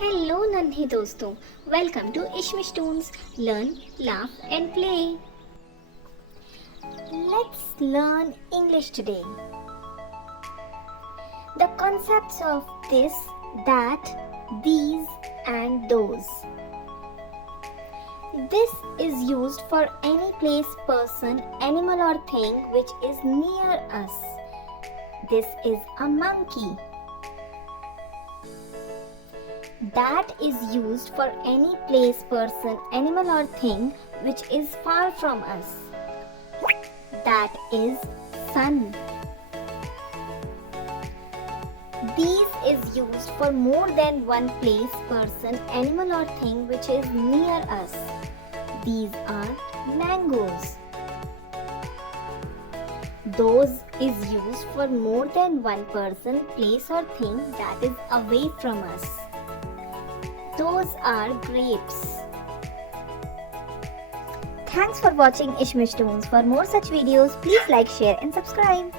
Hello नन्हे दोस्तों, welcome to Ishmish toons learn laugh and play. Let's learn English today. The concepts of this, that, these and those. This is used for any place, person, animal or thing which is near us. This is a monkey. That is used for any place, person, animal or thing which is far from us. That is sun. These is used for more than one place, person, animal or thing which is near us. These are mangoes. Those is used for more than one person, place or thing that is away from us. Those are grapes. Thanks for watching Ishmish Toons. For more such videos, please like, share and subscribe.